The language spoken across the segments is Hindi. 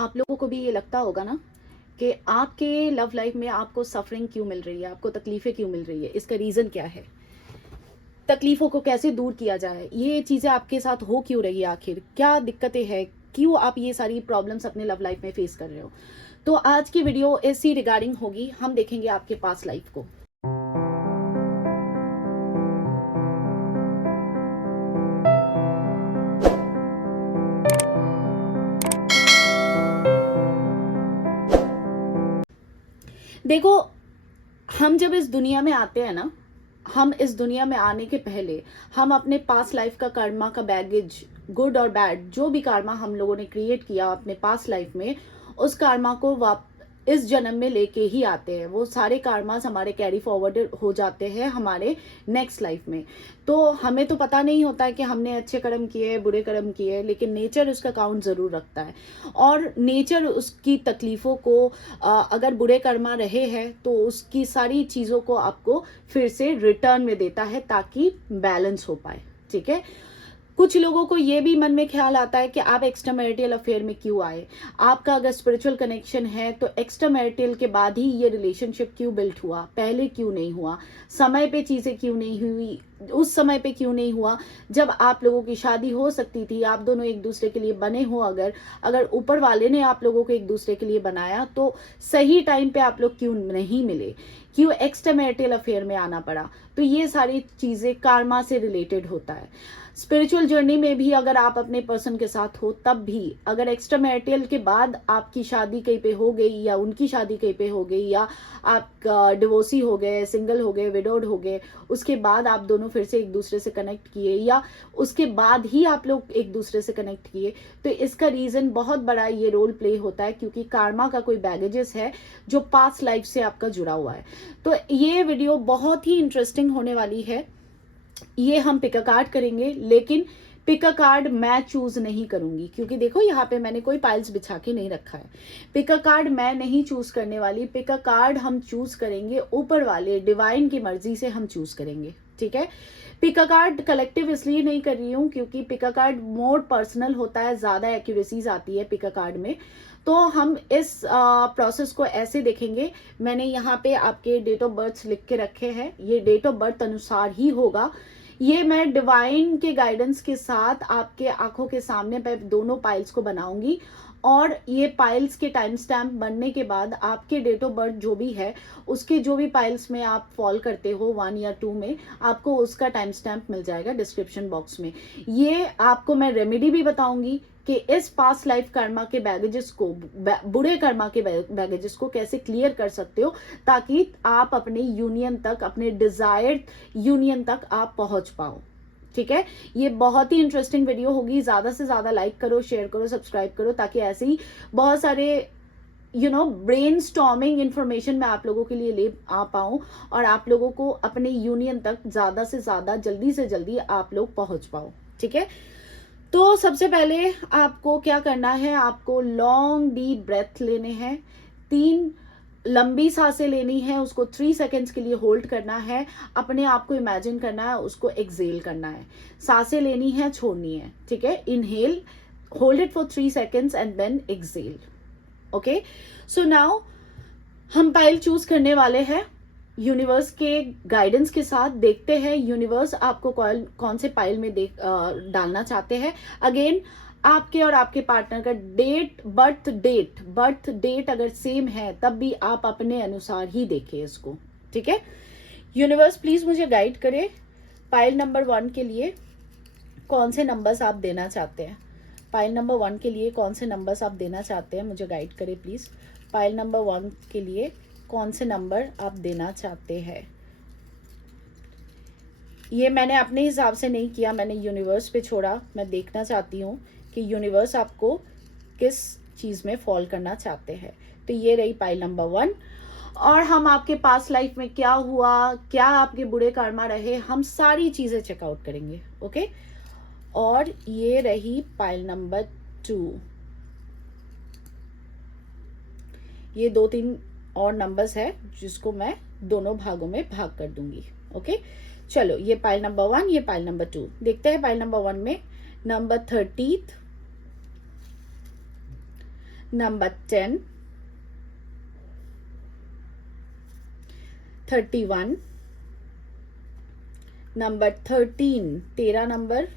आप लोगों को भी ये लगता होगा ना कि आपके लव लाइफ में आपको सफरिंग क्यों मिल रही है, आपको तकलीफ़ें क्यों मिल रही है, इसका रीज़न क्या है? तकलीफ़ों को कैसे दूर किया जाए? ये चीज़ें आपके साथ हो क्यों रही है आखिर? क्या दिक्कतें हैं? क्यों आप ये सारी प्रॉब्लम्स अपने लव लाइफ में फेस कर रहे हो? तो आज की वीडियो इसी रिगार्डिंग होगी। हम देखेंगे आपके पास्ट लाइफ को। देखो, हम जब इस दुनिया में आते हैं ना, हम इस दुनिया में आने के पहले हम अपने पास्ट लाइफ का कर्मा का बैगेज, गुड और बैड, जो भी कर्मा हम लोगों ने क्रिएट किया अपने पास्ट लाइफ में, उस कर्मा को इस जन्म में लेके ही आते हैं। वो सारे कर्मास हमारे कैरी फॉरवर्ड हो जाते हैं हमारे नेक्स्ट लाइफ में। तो हमें तो पता नहीं होता है कि हमने अच्छे कर्म किए बुरे कर्म किए, लेकिन नेचर उसका काउंट ज़रूर रखता है। और नेचर उसकी तकलीफ़ों को, अगर बुरे कर्मा रहे हैं तो उसकी सारी चीज़ों को आपको फिर से रिटर्न में देता है ताकि बैलेंस हो पाए। ठीक है। कुछ लोगों को ये भी मन में ख्याल आता है कि आप एक्स्ट्रा मैरिटल अफेयर में क्यों आए। आपका अगर स्पिरिचुअल कनेक्शन है तो एक्स्ट्रा मैरिटल के बाद ही ये रिलेशनशिप क्यों बिल्ड हुआ, पहले क्यों नहीं हुआ, समय पे चीज़ें क्यों नहीं हुई, उस समय पे क्यों नहीं हुआ जब आप लोगों की शादी हो सकती थी, आप दोनों एक दूसरे के लिए बने हो। अगर अगर ऊपर वाले ने आप लोगों को एक दूसरे के लिए बनाया तो सही टाइम पे आप लोग क्यों नहीं मिले, क्यों एक्स्ट्रा मैरिटल अफेयर में आना पड़ा। तो ये सारी चीज़ें कार्मा से रिलेटेड होता है। स्पिरिचुअल जर्नी में भी अगर आप अपने पर्सन के साथ हो, तब भी अगर एक्स्ट्रा मैरिटल के बाद आपकी शादी कहीं पे हो गई या उनकी शादी कहीं पे हो गई या आप डिवोर्सी हो गए, सिंगल हो गए, विडोड हो गए, उसके बाद आप दोनों फिर से एक दूसरे से कनेक्ट किए या उसके बाद ही आप लोग एक दूसरे से कनेक्ट किए, तो इसका रीज़न बहुत बड़ा ये रोल प्ले होता है, क्योंकि कार्मा का कोई बैगेजेस है जो पास्ट लाइफ से आपका जुड़ा हुआ है। तो ये वीडियो बहुत ही इंटरेस्टिंग होने वाली है। ये हम पिक अ कार्ड करेंगे, लेकिन पिक अ कार्ड मैं चूज नहीं करूंगी, क्योंकि देखो यहाँ पे मैंने कोई पाइल्स बिछा के नहीं रखा है। पिक अ कार्ड मैं नहीं चूज करने वाली। पिक अ कार्ड हम चूज करेंगे ऊपर वाले डिवाइन की मर्जी से हम चूज करेंगे। ठीक है। पिक अ कार्ड कलेक्टिव इसलिए नहीं कर रही हूँ क्योंकि pick a card more personal होता है, ज्यादा एक्यूरेसीज आती है पिक अ कार्ड में। तो हम इस प्रोसेस को ऐसे देखेंगे। मैंने यहाँ पे आपके डेट ऑफ बर्थ लिख के रखे हैं, ये डेट ऑफ बर्थ अनुसार ही होगा। ये मैं डिवाइन के गाइडेंस के साथ आपके आंखों के सामने पे दोनों पाइल्स को बनाऊंगी, और ये पाइल्स के टाइम स्टैम्प बनने के बाद आपके डेट ऑफ बर्थ जो भी है उसके जो भी पाइल्स में आप फॉल करते हो 1 या 2 में, आपको उसका टाइम स्टैम्प मिल जाएगा डिस्क्रिप्शन बॉक्स में। ये आपको मैं रेमेडी भी बताऊंगी कि इस पास्ट लाइफ कर्मा के बैगेजेस को, बुरे कर्मा के बैगेजेस को कैसे क्लियर कर सकते हो, ताकि आप अपने यूनियन तक, अपने डिजायर्ड यूनियन तक आप पहुंच पाओ। ठीक है। ये बहुत ही इंटरेस्टिंग वीडियो होगी। ज्यादा से ज्यादा लाइक करो, शेयर करो, सब्सक्राइब करो, ताकि ऐसे ही बहुत सारे ब्रेन स्टॉर्मिंग इन्फॉर्मेशन मैं आप लोगों के लिए ले आ पाऊं और आप लोगों को अपने यूनियन तक ज्यादा से ज्यादा, जल्दी से जल्दी आप लोग पहुंच पाओ। ठीक है। तो सबसे पहले आपको क्या करना है, आपको लॉन्ग डीप ब्रेथ लेने हैं, 3 लंबी सांसें लेनी है, उसको 3 सेकेंड्स के लिए होल्ड करना है, अपने आप को इमेजिन करना है, उसको एक्सेल करना है। सांसें लेनी है, छोड़नी है। ठीक है। Inhale, hold it for 3 seconds and then exhale. Okay. So now हम पाइल चूज करने वाले हैं यूनिवर्स के गाइडेंस के साथ। देखते हैं यूनिवर्स आपको कौन से पाइल में डालना चाहते हैं। अगेन, आपके और आपके पार्टनर का बर्थ डेट अगर सेम है तब भी आप अपने अनुसार ही देखें इसको। ठीक है। यूनिवर्स प्लीज मुझे गाइड करे, पाइल नंबर 1 के लिए कौन से नंबर्स आप देना चाहते हैं। पाइल नंबर 1 के लिए कौन से नंबर्स आप देना चाहते हैं, मुझे गाइड करें प्लीज। पाइल नंबर 1 के लिए कौन से नंबर आप देना चाहते हैं। ये मैंने अपने हिसाब से नहीं किया, मैंने यूनिवर्स पे छोड़ा। मैं देखना चाहती हूँ कि यूनिवर्स आपको किस चीज़ में फॉल करना चाहते हैं। तो ये रही पाइल नंबर 1। और हम आपके पास्ट लाइफ में क्या हुआ, क्या आपके बुरे कर्मा रहे, हम सारी चीज़ें चेकआउट करेंगे। ओके। और ये रही पाइल नंबर 2। ये 2-3 और नंबर्स है जिसको मैं दोनों भागों में भाग कर दूंगी। ओके। चलो, ये पाइल नंबर 1, ये पाइल नंबर 2। देखते हैं पाइल नंबर 1 में number 30, number 10, 31, number 13, 13 number,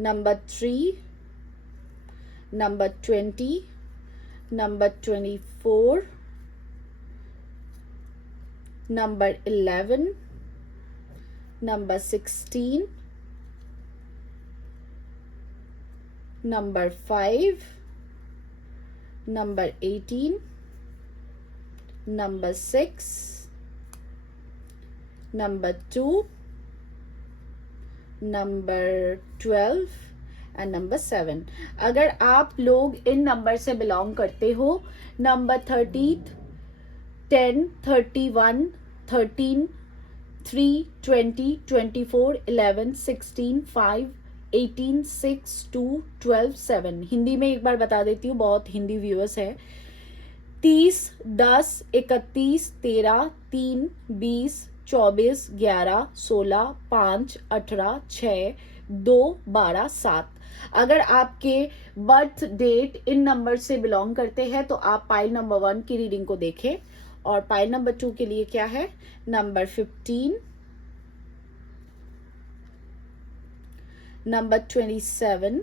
number 3, number 20, number 24, number 11, number 16, number 5, number 18, number 6, number 2, number 12 and number 7। अगर आप लोग इन नंबर से बिलोंग करते हो, नंबर 30, 10, 31, 13, 3, 20, 24, 11, 16, 5, 18, 6, 2, 12, 7। हिंदी में एक बार बता देती हूँ, बहुत हिंदी व्यूअर्स है। 30, 10, 31, 13, 3, 20, 24, 11, 16, 5, 18, 6, 2, 12, 7। अगर आपके बर्थ डेट इन नंबर से बिलोंग करते हैं तो आप पाइल नंबर 1 की रीडिंग को देखें। और पाइल नंबर 2 के लिए क्या है, number 15, number 27,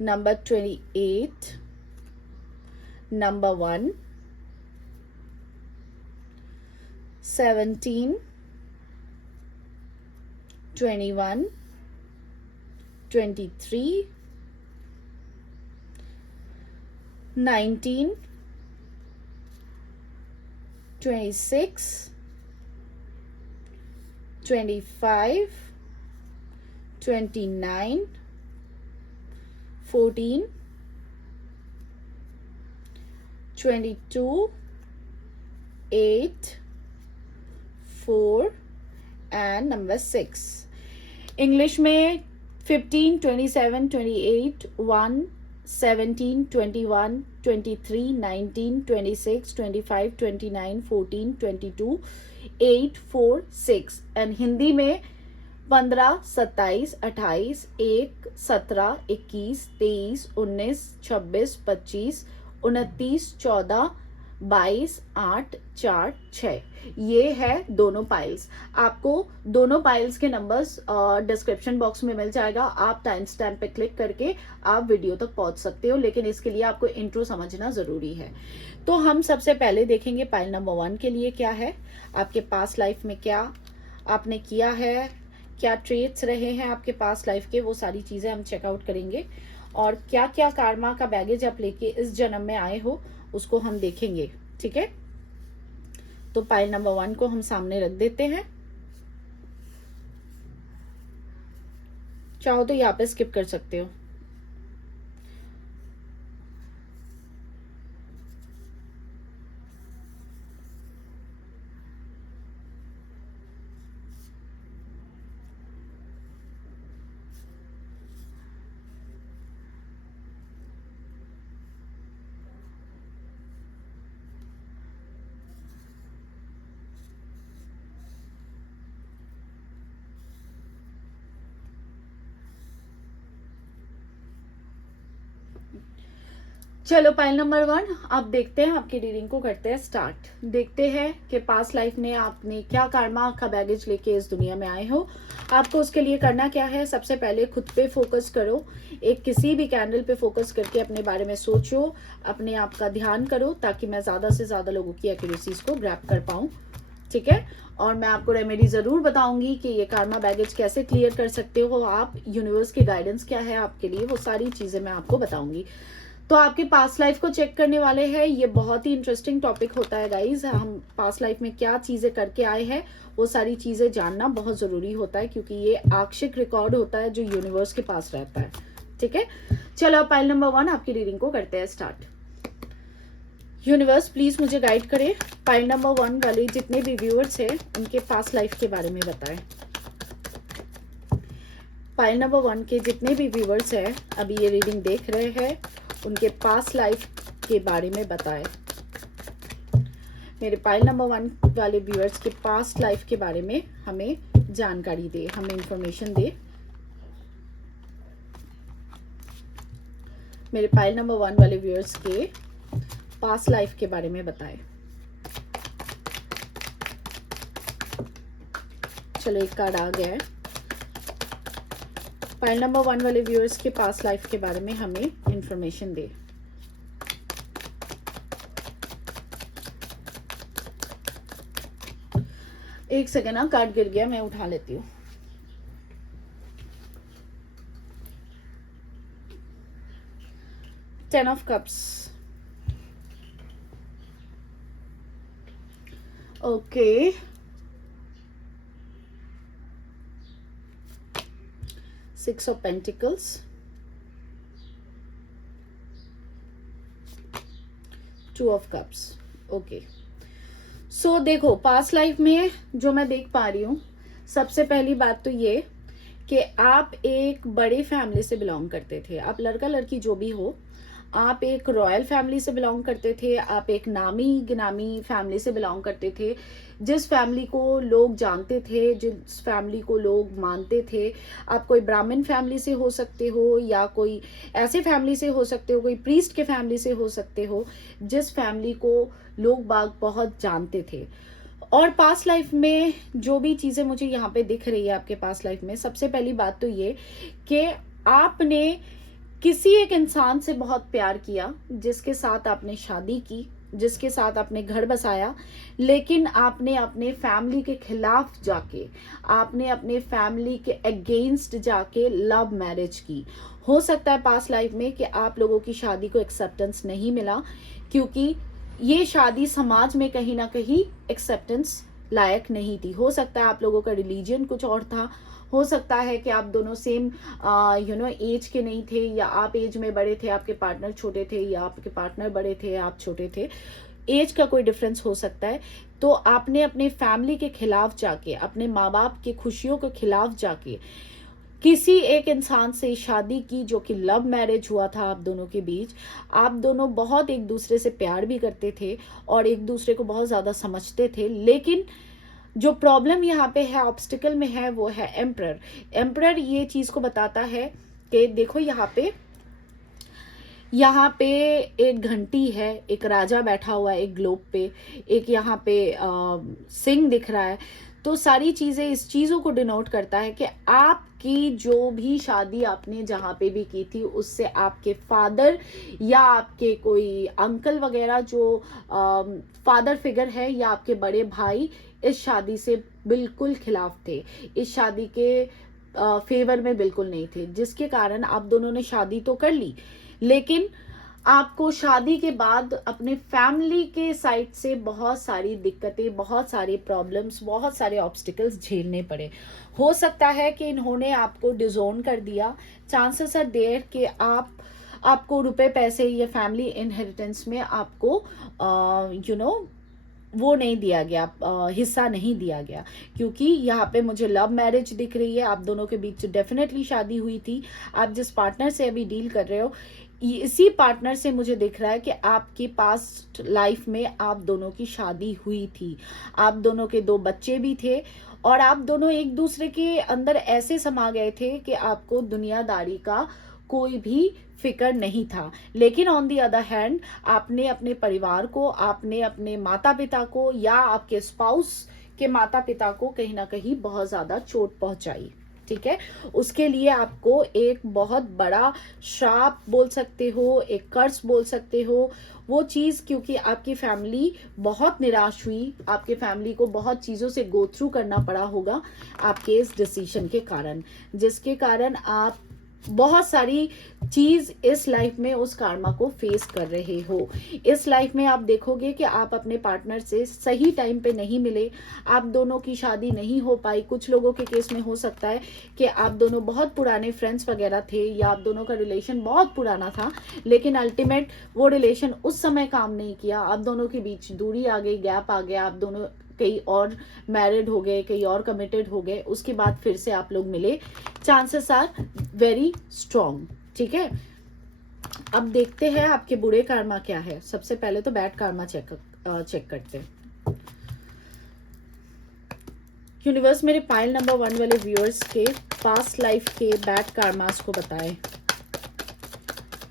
number 28, number 1, 17, 21, 23, 19, 26, 25, 29, 14, 22, 8, 4 and number 6। English में 15, 27, 28, 1, 17, 21, 23, 19, 26, 25, 29, 14, 22, 8, 4, 6 एंड हिंदी में 15, 27, 28, 1, 17, 21, 23, 19, 26, 25, 29, 14, 22, 8, 4, 6। ये है दोनों पाइल्स। आपको दोनों पाइल्स के नंबर्स डिस्क्रिप्शन बॉक्स में मिल जाएगा। आप टाइम स्टैम्प पे क्लिक करके आप वीडियो तक पहुंच सकते हो, लेकिन इसके लिए आपको इंट्रो समझना ज़रूरी है। तो हम सबसे पहले देखेंगे पाइल नंबर 1 के लिए क्या है, आपके पास लाइफ में क्या आपने किया है, क्या ट्रेट्स रहे हैं आपके पास लाइफ के, वो सारी चीज़ें हम चेकआउट करेंगे। और क्या क्या कार्मा का बैगेज आप लेके इस जन्म में आए हो उसको हम देखेंगे। ठीक है, तो पाइल नंबर 1 को हम सामने रख देते हैं। चाहो तो यहाँ पे स्किप कर सकते हो। चलो पाइल नंबर 1 अब देखते हैं, आपकी रीडिंग को करते हैं स्टार्ट। देखते हैं कि पास्ट लाइफ में आपने क्या कार्मा का बैगेज लेके इस दुनिया में आए हो। आपको उसके लिए करना क्या है, सबसे पहले खुद पे फोकस करो। एक किसी भी कैंडल पे फोकस करके अपने बारे में सोचो, अपने आप का ध्यान करो, ताकि मैं ज़्यादा से ज़्यादा लोगों की एक्यूरेसीज को ग्रैब कर पाऊँ। ठीक है, और मैं आपको रेमेडी ज़रूर बताऊंगी कि ये कार्मा बैगेज कैसे क्लियर कर सकते हो आप, यूनिवर्स की गाइडेंस क्या है आपके लिए, वो सारी चीज़ें मैं आपको बताऊंगी। तो आपके पास्ट लाइफ को चेक करने वाले हैं। ये बहुत ही इंटरेस्टिंग टॉपिक होता है गाइज। हम पास्ट लाइफ में क्या चीज़ें करके आए हैं वो सारी चीज़ें जानना बहुत ज़रूरी होता है, क्योंकि ये आक्षिक रिकॉर्ड होता है जो यूनिवर्स के पास रहता है। ठीक है, चलो पाइल नंबर 1 आपकी रीडिंग को करते हैं स्टार्ट। यूनिवर्स प्लीज़ मुझे गाइड करें। पाइल नंबर 1 वाले जितने भी व्यूअर्स हैं उनके पास्ट लाइफ के बारे में बताएं। पाइल नंबर 1 के जितने भी व्यूअर्स हैं अभी ये रीडिंग देख रहे हैं, उनके पास्ट लाइफ के बारे में बताएं। मेरे पाइल नंबर 1 वाले व्यूअर्स के पास्ट लाइफ के बारे में हमें जानकारी दे, हमें इंफॉर्मेशन दे। मेरे पाइल नंबर 1 वाले व्यूअर्स के पास्ट लाइफ के बारे में बताएं। चलो एक कार्ड आ गया है। पाइल नंबर 1 वाले व्यूअर्स के पास्ट लाइफ के बारे में हमें इंफॉर्मेशन दे। एक सेकेंड ना, कार्ड गिर गया, मैं उठा लेती हूँ। Ten of cups, okay. Six of pentacles, two of cups, okay. So देखो, पास्ट लाइफ में जो मैं देख पा रही हूँ, सबसे पहली बात तो ये कि आप एक बड़े फैमिली से बिलोंग करते थे। आप लड़का लड़की जो भी हो, आप एक रॉयल फैमिली से बिलोंग करते थे, आप एक नामी गिनामी फैमिली से बिलोंग करते थे, जिस फैमिली को लोग जानते थे, जिस फैमिली को लोग मानते थे। आप कोई ब्राह्मण फैमिली से हो सकते हो, या कोई ऐसे फैमिली से हो सकते हो, कोई प्रीस्ट के फैमिली से हो सकते हो, जिस फैमिली को लोग बाग बहुत जानते थे। और पास्ट लाइफ में जो भी चीज़ें मुझे यहाँ पे दिख रही है आपके पास्ट लाइफ में, सबसे पहली बात तो ये कि आपने किसी एक इंसान से बहुत प्यार किया, जिसके साथ आपने शादी की, जिसके साथ आपने घर बसाया, लेकिन आपने अपने फैमिली के खिलाफ जाके, आपने अपने फैमिली के अगेंस्ट जाके लव मैरिज की। हो सकता है पास्ट लाइफ में कि आप लोगों की शादी को एक्सेप्टेंस नहीं मिला, क्योंकि ये शादी समाज में कहीं ना कहीं एक्सेप्टेंस लायक नहीं थी। हो सकता है आप लोगों का रिलीजन कुछ और था, हो सकता है कि आप दोनों सेम एज के नहीं थे, या आप एज में बड़े थे, आपके पार्टनर छोटे थे, या आपके पार्टनर बड़े थे, आप छोटे थे। एज का कोई डिफरेंस हो सकता है। तो आपने अपने फैमिली के खिलाफ जाके, अपने माँ बाप की खुशियों के खिलाफ जाके किसी एक इंसान से शादी की, जो कि लव मैरिज हुआ था आप दोनों के बीच। आप दोनों बहुत एक दूसरे से प्यार भी करते थे और एक दूसरे को बहुत ज़्यादा समझते थे, लेकिन जो प्रॉब्लम यहाँ पे है, ऑब्स्टिकल में है, वो है एम्परर। एम्परर ये चीज़ को बताता है कि देखो यहाँ पे एक घंटी है, एक राजा बैठा हुआ है एक ग्लोब पे, एक यहाँ पे सिंह दिख रहा है। तो सारी चीज़ें इस चीज़ों को डिनोट करता है कि आपकी जो भी शादी आपने जहाँ पे भी की थी, उससे आपके फादर या आपके कोई अंकल वगैरह जो फादर फिगर है, या आपके बड़े भाई इस शादी से बिल्कुल खिलाफ थे, इस शादी के फेवर में बिल्कुल नहीं थे, जिसके कारण आप दोनों ने शादी तो कर ली, लेकिन आपको शादी के बाद अपने फैमिली के साइड से बहुत सारी दिक्कतें, बहुत सारे प्रॉब्लम्स, बहुत सारे ऑब्स्टिकल्स झेलने पड़े। हो सकता है कि इन्होंने आपको डिजोन कर दिया। चांसेस आर देयर कि आपको रुपए पैसे या फैमिली इनहेरिटेंस में आपको वो नहीं दिया गया, हिस्सा नहीं दिया गया, क्योंकि यहाँ पे मुझे लव मैरिज दिख रही है। आप दोनों के बीच डेफिनेटली शादी हुई थी। आप जिस पार्टनर से अभी डील कर रहे हो, इसी पार्टनर से मुझे दिख रहा है कि आपकी पास्ट लाइफ में आप दोनों की शादी हुई थी, आप दोनों के 2 बच्चे भी थे, और आप दोनों एक दूसरे के अंदर ऐसे समा गए थे कि आपको दुनियादारी का कोई भी फिक्र नहीं था। लेकिन ऑन दी अदर हैंड, आपने अपने परिवार को, आपने अपने माता पिता को, या आपके स्पाउस के माता पिता को कहीं ना कहीं बहुत ज़्यादा चोट पहुंचाई। ठीक है, उसके लिए आपको एक बहुत बड़ा श्राप बोल सकते हो, एक कर्ज बोल सकते हो, वो चीज़, क्योंकि आपकी फैमिली बहुत निराश हुई, आपके फैमिली को बहुत चीज़ों से गो थ्रू करना पड़ा होगा आपके इस डिसीजन के कारण, जिसके कारण आप बहुत सारी चीज इस लाइफ में उस कार्मा को फेस कर रहे हो। इस लाइफ में आप देखोगे कि आप अपने पार्टनर से सही टाइम पे नहीं मिले, आप दोनों की शादी नहीं हो पाई। कुछ लोगों के केस में हो सकता है कि आप दोनों बहुत पुराने फ्रेंड्स वगैरह थे, या आप दोनों का रिलेशन बहुत पुराना था, लेकिन अल्टीमेट वो रिलेशन उस समय काम नहीं किया। आप दोनों के बीच दूरी आ गई, गैप आ गया, आप दोनों कई और मैरिड हो गए, कई और कमिटेड हो गए, उसके बाद फिर से आप लोग मिले। Chances are very strong. ठीक है, अब देखते हैं आपके बुरे कर्मा क्या है। सबसे पहले तो बैड कर्मा चेक करते हैं। यूनिवर्स मेरे पाइल नंबर 1 वाले व्यूअर्स के पास्ट लाइफ के बैड कर्मास को बताएं।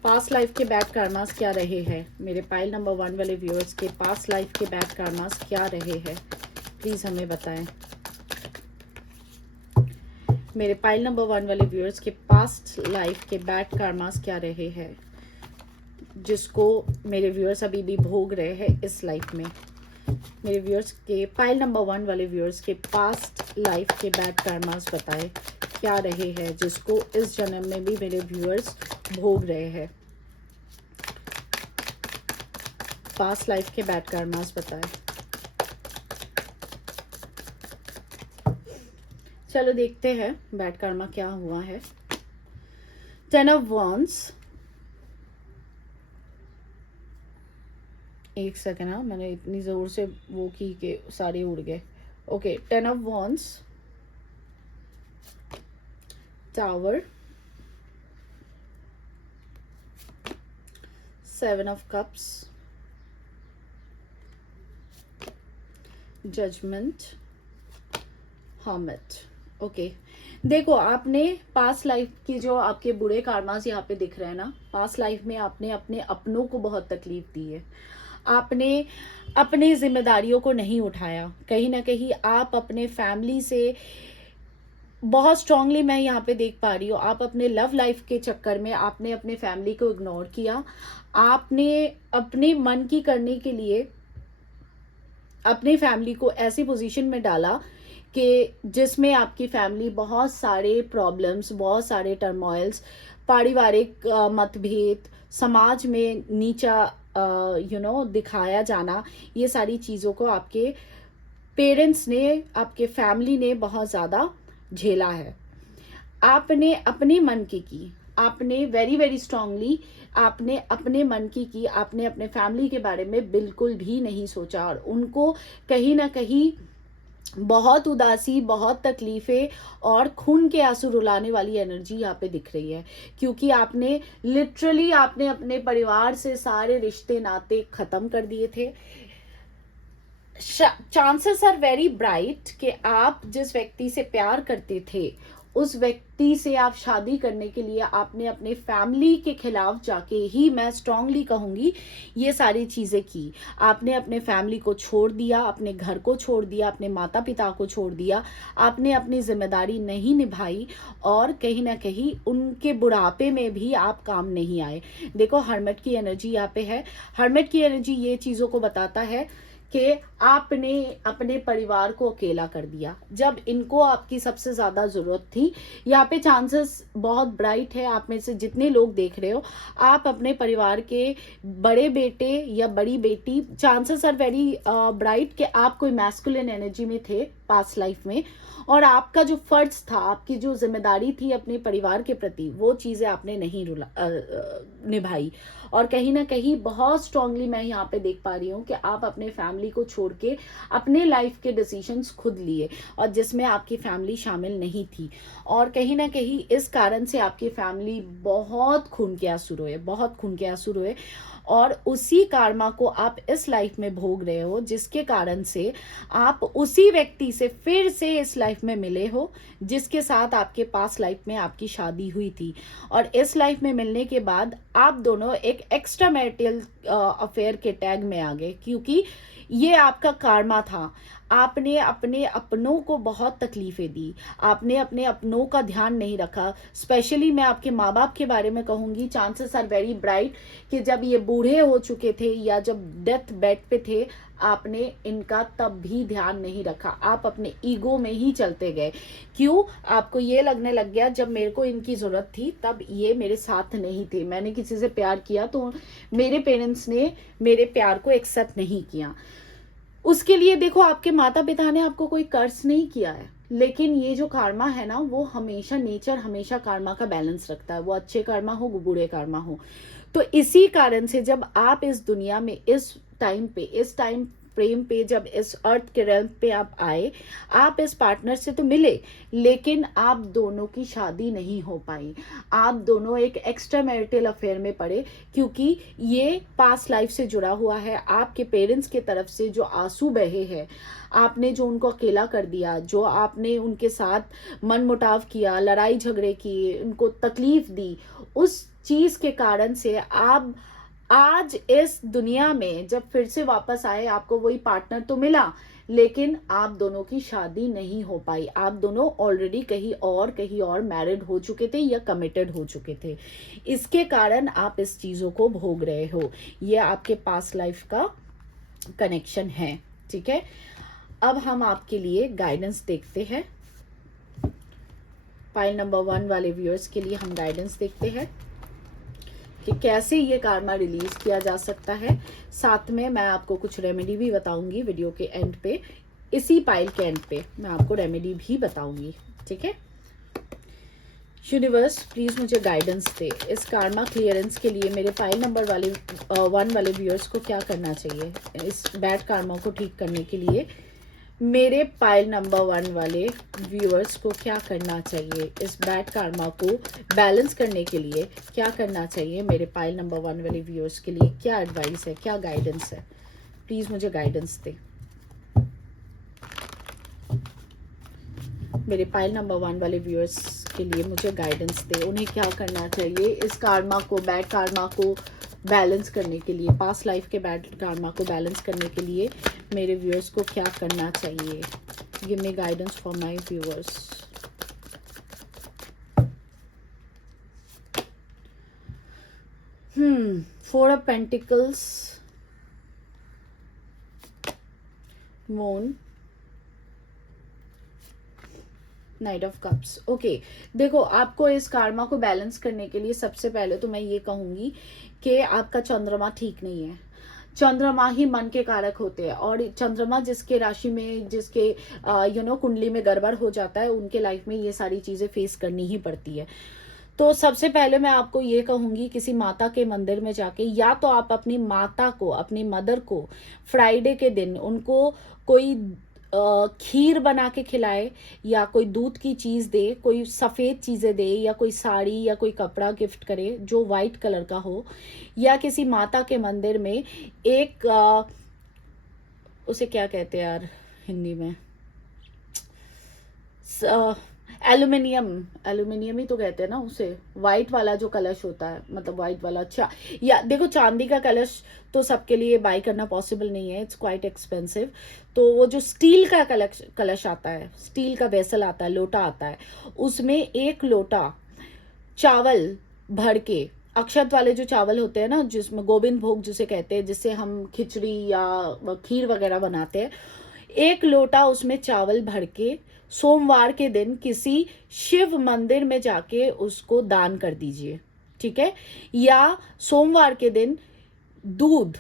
पास्ट लाइफ के बैड कार्मास क्या रहे हैं? मेरे पाइल नंबर 1 वाले व्यूअर्स के पास्ट लाइफ के बैड कार्मास क्या रहे हैं? प्लीज हमें बताएं। मेरे पाइल नंबर 1 वाले व्यूअर्स के पास्ट लाइफ के बैड कार्मास क्या रहे हैं, जिसको मेरे व्यूअर्स अभी भी भोग रहे हैं इस लाइफ में? मेरे व्यूअर्स के पाइल नंबर 1 वाले व्यूअर्स के पास्ट लाइफ के बैड कार्मास बताएं क्या रहे हैं, जिसको इस जन्म में भी मेरे व्यूअर्स भोग रहे हैं। पास्ट लाइफ के बैड कार्मास बताएं। चलो देखते हैं बैड कार्मा क्या हुआ है। 10 ऑफ वॉन्ड्स, एक सेकेंड, हाँ मैंने इतनी जोर से वो की कि सारे उड़ गए। Okay, 10 of wands, tower, 7 of cups, judgment, hermit. Okay, देखो आपने पास्ट लाइफ की जो आपके बुरे कार्मास यहाँ पे दिख रहे हैं ना, पास्ट लाइफ में आपने अपने अपनों को बहुत तकलीफ दी है, आपने अपनी जिम्मेदारियों को नहीं उठाया, कहीं ना कहीं आप अपने फैमिली से बहुत स्ट्रांगली, मैं यहाँ पे देख पा रही हूँ, आप अपने लव लाइफ के चक्कर में आपने अपने फैमिली को इग्नोर किया, आपने अपने मन की करने के लिए अपनी फैमिली को ऐसी पोजीशन में डाला कि जिसमें आपकी फैमिली बहुत सारे प्रॉब्लम्स, बहुत सारे टर्मोइल्स, पारिवारिक मतभेद, समाज में नीचा दिखाया जाना, ये सारी चीज़ों को आपके पेरेंट्स ने, आपके फैमिली ने बहुत ज़्यादा झेला है। आपने अपने मन की, आपने वेरी वेरी स्ट्रांगली आपने अपने मन की, आपने अपने फैमिली के बारे में बिल्कुल भी नहीं सोचा और उनको कहीं ना कहीं बहुत उदासी, बहुत तकलीफें और खून के आंसू रुलाने वाली एनर्जी यहाँ पे दिख रही है, क्योंकि आपने लिटरली आपने अपने परिवार से सारे रिश्ते नाते खत्म कर दिए थे। चांसेस आर वेरी ब्राइट कि आप जिस व्यक्ति से प्यार करते थे उस व्यक्ति से आप शादी करने के लिए आपने अपने फैमिली के खिलाफ जाके ही, मैं स्ट्रांगली कहूँगी, ये सारी चीज़ें की। आपने अपने फैमिली को छोड़ दिया, अपने घर को छोड़ दिया, अपने माता पिता को छोड़ दिया, आपने अपनी जिम्मेदारी नहीं निभाई और कहीं ना कहीं उनके बुढ़ापे में भी आप काम नहीं आए। देखो हर्मिट की एनर्जी यहाँ पे है। हर्मिट की एनर्जी ये चीज़ों को बताता है कि आपने अपने परिवार को अकेला कर दिया जब इनको आपकी सबसे ज़्यादा ज़रूरत थी। यहाँ पे चांसेस बहुत ब्राइट है, आप में से जितने लोग देख रहे हो, आप अपने परिवार के बड़े बेटे या बड़ी बेटी, चांसेस आर वेरी ब्राइट कि आप कोई मैस्कुलिन एनर्जी में थे पास्ट लाइफ में और आपका जो फर्ज था, आपकी जो जिम्मेदारी थी अपने परिवार के प्रति, वो चीज़ें आपने नहीं निभाई और कहीं ना कहीं बहुत स्ट्रांगली मैं यहाँ पे देख पा रही हूँ कि आप अपने फैमिली को छोड़ के अपने लाइफ के डिसीजंस खुद लिए और जिसमें आपकी फैमिली शामिल नहीं थी और कहीं ना कहीं इस कारण से आपकी फैमिली बहुत खून के आंसू रोए, बहुत खून के आंसू रोए और उसी कार्मा को आप इस लाइफ में भोग रहे हो, जिसके कारण से आप उसी व्यक्ति से फिर से इस लाइफ में मिले हो जिसके साथ आपके पास लाइफ में आपकी शादी हुई थी और इस लाइफ में मिलने के बाद आप दोनों एक एक्स्ट्रा मैरिटल अफेयर के टैग में आ गए, क्योंकि ये आपका कार्मा था। आपने अपने अपनों को बहुत तकलीफें दी, आपने अपने अपनों का ध्यान नहीं रखा। स्पेशली मैं आपके माँ बाप के बारे में कहूँगी, चांसेस आर वेरी ब्राइट कि जब ये बूढ़े हो चुके थे या जब डेथ बेड पे थे, आपने इनका तब भी ध्यान नहीं रखा। आप अपने ईगो में ही चलते गए। क्यों? आपको ये लगने लग गया जब मेरे को इनकी ज़रूरत थी तब ये मेरे साथ नहीं थे। मैंने किसी से प्यार किया तो मेरे पेरेंट्स ने मेरे प्यार को एक्सेप्ट नहीं किया। उसके लिए देखो आपके माता पिता ने आपको कोई कर्ज नहीं किया है, लेकिन ये जो कार्मा है ना, वो हमेशा नेचर हमेशा कार्मा का बैलेंस रखता है, वो अच्छे कार्मा हो बुरे कार्मा हो। तो इसी कारण से जब आप इस दुनिया में इस टाइम प्रेम पे, जब इस अर्थ के रेल्म पे आप आए, आप इस पार्टनर से तो मिले, लेकिन आप दोनों की शादी नहीं हो पाई। आप दोनों एक एक्स्ट्रा मैरिटल अफेयर में पड़े, क्योंकि ये पास्ट लाइफ से जुड़ा हुआ है। आपके पेरेंट्स की तरफ से जो आंसू बहे हैं, आपने जो उनको अकेला कर दिया, जो आपने उनके साथ मनमुटाव किया, लड़ाई झगड़े किए, उनको तकलीफ दी, उस चीज के कारण से आप आज इस दुनिया में जब फिर से वापस आए, आपको वही पार्टनर तो मिला, लेकिन आप दोनों की शादी नहीं हो पाई। आप दोनों ऑलरेडी कहीं और मैरिड हो चुके थे या कमिटेड हो चुके थे। इसके कारण आप इस चीजों को भोग रहे हो। ये आपके पास्ट लाइफ का कनेक्शन है, ठीक है। अब हम आपके लिए गाइडेंस देखते हैं। पाइल नंबर 1 वाले व्यूअर्स के लिए हम गाइडेंस देखते हैं कि कैसे ये कार्मा रिलीज किया जा सकता है। साथ में मैं आपको कुछ रेमेडी भी बताऊंगी वीडियो के एंड पे। इसी पाइल के एंड पे मैं आपको रेमेडी भी बताऊंगी, ठीक है। यूनिवर्स प्लीज मुझे गाइडेंस दे। इस कार्मा क्लियरेंस के लिए मेरे पाइल नंबर 1 वाले व्यूअर्स को क्या करना चाहिए। इस बैड कार्मा को ठीक करने के लिए मेरे पाइल नंबर 1 वाले व्यूअर्स को क्या करना चाहिए। इस बैड कार्मा को बैलेंस करने के लिए क्या करना चाहिए। मेरे पाइल नंबर 1 वाले व्यूअर्स के लिए क्या एडवाइस है, क्या गाइडेंस है। प्लीज मुझे गाइडेंस दे। मेरे पाइल नंबर 1 वाले व्यूअर्स के लिए मुझे गाइडेंस दे। उन्हें क्या करना चाहिए इस कार्मा को, बैड कार्मा को बैलेंस करने के लिए, पास्ट लाइफ के बैड कार्मा को बैलेंस करने के लिए मेरे व्यूअर्स को क्या करना चाहिए। Give me guidance for my viewers. Four of pentacles, moon, night of cups. Okay, देखो आपको इस कार्मा को बैलेंस करने के लिए सबसे पहले तो मैं ये कहूंगी कि आपका चंद्रमा ठीक नहीं है। चंद्रमा ही मन के कारक होते हैं, और चंद्रमा जिसके राशि में, जिसके कुंडली में गड़बड़ हो जाता है, उनके लाइफ में ये सारी चीजें फेस करनी ही पड़ती है। तो सबसे पहले मैं आपको ये कहूंगी, किसी माता के मंदिर में जाके, या तो आप अपनी माता को, अपनी मदर को फ्राइडे के दिन उनको कोई खीर बना के खिलाए, या कोई दूध की चीज दे, कोई सफेद चीजें दे, या कोई साड़ी या कोई कपड़ा गिफ्ट करे जो वाइट कलर का हो, या किसी माता के मंदिर में एक उसे क्या कहते हैं यार हिंदी में, एल्यूमिनियम ही तो कहते हैं ना उसे, व्हाइट वाला जो कलश होता है, मतलब व्हाइट वाला। अच्छा, या देखो चांदी का कलश तो सबके लिए बाय करना पॉसिबल नहीं है, इट्स क्वाइट एक्सपेंसिव। तो वो जो स्टील का कलश आता है, स्टील का वेसल आता है, लोटा आता है, उसमें एक लोटा चावल भर के, अक्षत वाले जो चावल होते हैं ना, जिसमें गोविंद भोग जिसे कहते हैं, जिससे हम खिचड़ी या खीर वगैरह बनाते हैं, एक लोटा उसमें चावल भर के सोमवार के दिन किसी शिव मंदिर में जाके उसको दान कर दीजिए, ठीक है। या सोमवार के दिन दूध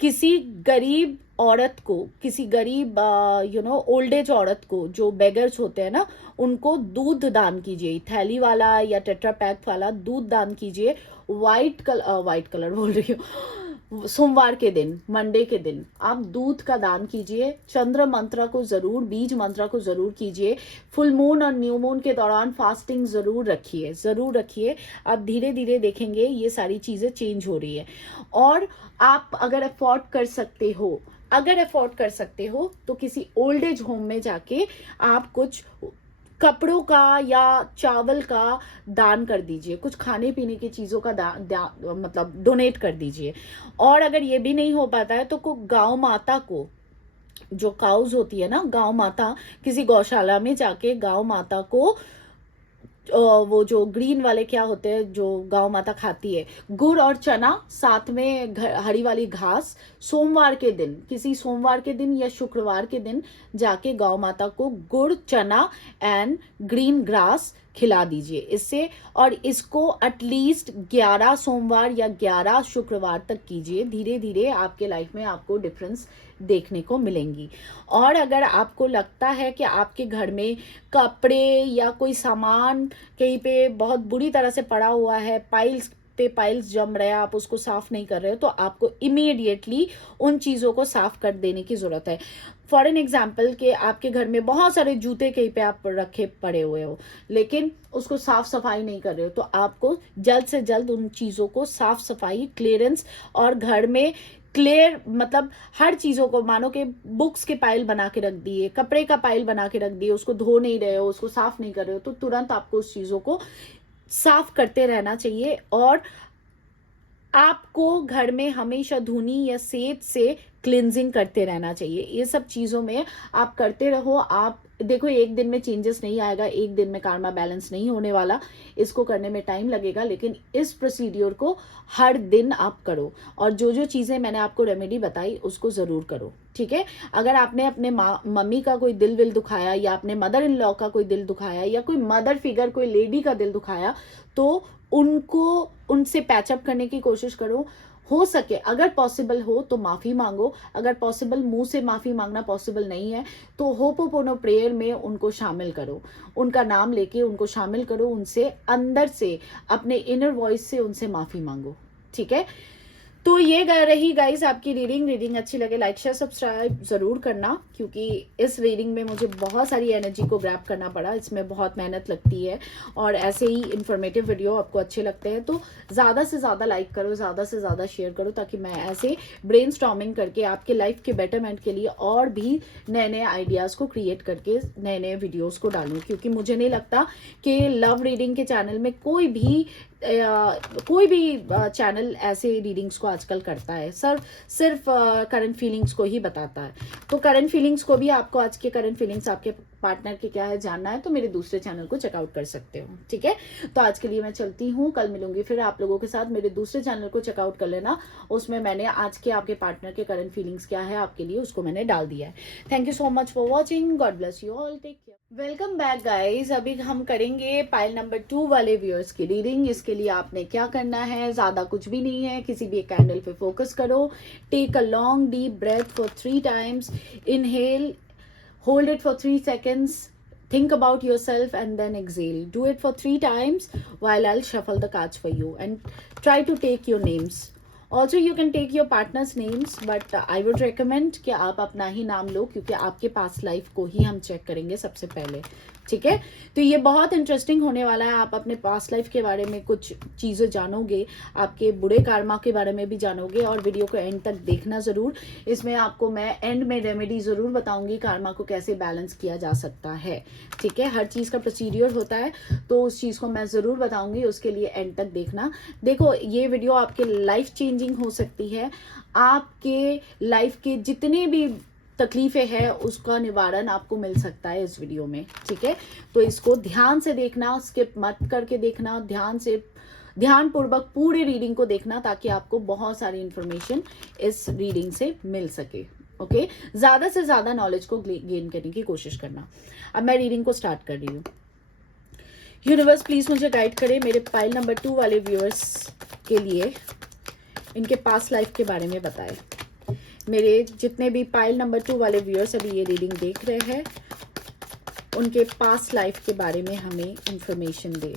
किसी गरीब औरत को, किसी गरीब ओल्ड एज औरत को, जो बेगर्स होते हैं ना, उनको दूध दान कीजिए, थैली वाला या टेट्रा पैक वाला दूध दान कीजिए। वाइट कलर बोल रही हूँ, सोमवार के दिन, मंडे के दिन आप दूध का दान कीजिए। चंद्र मंत्र को जरूर, बीज मंत्र को जरूर कीजिए। फुल मून और न्यू मून के दौरान फास्टिंग जरूर रखिए। आप धीरे धीरे देखेंगे ये सारी चीजें चेंज हो रही है। और आप अगर अफोर्ड कर सकते हो तो किसी ओल्ड एज होम में जाके आप कुछ कपड़ों का या चावल का दान कर दीजिए, कुछ खाने पीने की चीजों का मतलब डोनेट कर दीजिए। और अगर ये भी नहीं हो पाता है तो गांव माता को, जो काउज होती है ना, गांव माता, किसी गौशाला में जाके गांव माता को वो जो ग्रीन वाले क्या होते हैं जो गांव माता खाती है, गुड़ और चना, साथ में हरी वाली घास, सोमवार के दिन, किसी सोमवार के दिन या शुक्रवार के दिन जाके गांव माता को गुड़, चना एंड ग्रीन ग्रास खिला दीजिए इससे। और इसको एटलीस्ट 11 सोमवार या 11 शुक्रवार तक कीजिए। धीरे धीरे आपके लाइफ में आपको डिफरेंस देखने को मिलेंगी। और अगर आपको लगता है कि आपके घर में कपड़े या कोई सामान कहीं पे बहुत बुरी तरह से पड़ा हुआ है, पाइल्स पे पाइल्स जम रहे हैं, आप उसको साफ नहीं कर रहे हो, तो आपको इमीडिएटली उन चीज़ों को साफ कर देने की ज़रूरत है। फॉर एन एग्जाम्पल कि आपके घर में बहुत सारे जूते कहीं पे आप रखे पड़े हुए हो, लेकिन उसको साफ सफाई नहीं कर रहे हो, तो आपको जल्द से जल्द उन चीज़ों को साफ सफाई, क्लियरेंस, और घर में क्लियर मतलब हर चीज़ों को, मानो कि बुक्स के पाइल बना के रख दिए, कपड़े का पाइल बना के रख दिए, उसको धो नहीं रहे हो, उसको साफ नहीं कर रहे हो, तो तुरंत आपको उस चीज़ों को साफ करते रहना चाहिए। और आपको घर में हमेशा धुनी या सेब से क्लिनजिंग करते रहना चाहिए। ये सब चीज़ों में आप करते रहो। आप देखो, एक दिन में चेंजेस नहीं आएगा, एक दिन में कार्मा बैलेंस नहीं होने वाला, इसको करने में टाइम लगेगा, लेकिन इस प्रोसीड्योर को हर दिन आप करो, और जो जो चीज़ें मैंने आपको रेमेडी बताई उसको ज़रूर करो, ठीक है। अगर आपने अपने मम्मी का कोई दिल विल दुखाया, या अपने मदर इन लॉ का कोई दिल दुखाया, या कोई मदर फिगर, कोई लेडी का दिल दुखाया, तो उनसे पैचअप करने की कोशिश करो। हो सके, अगर पॉसिबल हो तो माफ़ी मांगो। अगर पॉसिबल मुंह से माफ़ी मांगना पॉसिबल नहीं है, तो होपोपोनो प्रेयर में उनको शामिल करो, उनका नाम लेके उनको शामिल करो, उनसे अंदर से, अपने इनर वॉइस से उनसे माफ़ी मांगो, ठीक है। तो ये रही गाइस आपकी रीडिंग अच्छी लगे लाइक शेयर सब्सक्राइब ज़रूर करना, क्योंकि इस रीडिंग में मुझे बहुत सारी एनर्जी को ग्रैब करना पड़ा, इसमें बहुत मेहनत लगती है, और ऐसे ही इन्फॉर्मेटिव वीडियो आपको अच्छे लगते हैं तो ज़्यादा से ज़्यादा लाइक करो, ज़्यादा से ज़्यादा शेयर करो, ताकि मैं ऐसे ब्रेनस्टॉर्मिंग करके आपके लाइफ के बेटरमेंट के लिए और भी नए नए आइडियाज़ को क्रिएट करके नए नए वीडियोज़ को डालूँ। क्योंकि मुझे नहीं लगता कि लव रीडिंग के चैनल में कोई भी चैनल ऐसे रीडिंग्स को आजकल करता है, सिर्फ करंट फीलिंग्स को ही बताता है। तो करंट फीलिंग्स को भी, आपको आज के करंट फीलिंग्स आपके पार्टनर के क्या है जानना है, तो मेरे दूसरे चैनल को चेकआउट कर सकते हो, ठीक है। तो आज के लिए मैं चलती हूँ, कल मिलूंगी फिर आप लोगों के साथ। मेरे दूसरे चैनल को चेकआउट कर लेना, उसमें मैंने आज के आपके पार्टनर के करंट फीलिंग्स क्या है आपके लिए, उसको मैंने डाल दिया है। Thank you so much for watching, God bless you all, take care, welcome back guys. अभी हम करेंगे पाइल नंबर 2 वाले व्यूअर्स की रीडिंग। इसके लिए आपने क्या करना है, ज़्यादा कुछ भी नहीं है, किसी भी एक कैंडल पे फोकस करो, take a long deep breath for 3 times, inhale, hold it for 3 seconds, think about yourself, and then exhale. Do it for 3 times while I'll shuffle the cards for you, and try to take your names. Also you can take your partner's names, but I would recommend कि आप अपना ही नाम लो, क्योंकि आपके पास्ट लाइफ को ही हम चेक करेंगे सबसे पहले, ठीक है। तो ये बहुत इंटरेस्टिंग होने वाला है। आप अपने पास्ट लाइफ के बारे में कुछ चीज़ें जानोगे, आपके बुरे कार्मा के बारे में भी जानोगे, और वीडियो को एंड तक देखना ज़रूर। इसमें आपको मैं एंड में रेमेडी ज़रूर बताऊंगी कार्मा को कैसे बैलेंस किया जा सकता है, ठीक है। हर चीज़ का प्रोसीड्योर होता है, तो उस चीज़ को मैं ज़रूर बताऊंगी, उसके लिए एंड तक देखना। देखो, ये वीडियो आपके लाइफ चेंजिंग हो सकती है। आपके लाइफ के जितने भी तकलीफें हैं उसका निवारण आपको मिल सकता है इस वीडियो में, ठीक है। तो इसको ध्यान से देखना, स्किप मत करके देखना, ध्यानपूर्वक पूरे रीडिंग को देखना, ताकि आपको बहुत सारी इंफॉर्मेशन इस रीडिंग से मिल सके, ओके। ज़्यादा से ज़्यादा नॉलेज को गेन करने की कोशिश करना। अब मैं रीडिंग को स्टार्ट कर रही हूँ। यूनिवर्स प्लीज़ मुझे गाइड करें मेरे पाइल नंबर 2 वाले व्यूअर्स के लिए, इनके पास्ट लाइफ के बारे में बताएं। मेरे जितने भी पाइल नंबर 2 वाले व्यूअर्स अभी ये रीडिंग देख रहे हैं, उनके पास्ट लाइफ के बारे में हमें इंफॉर्मेशन दे।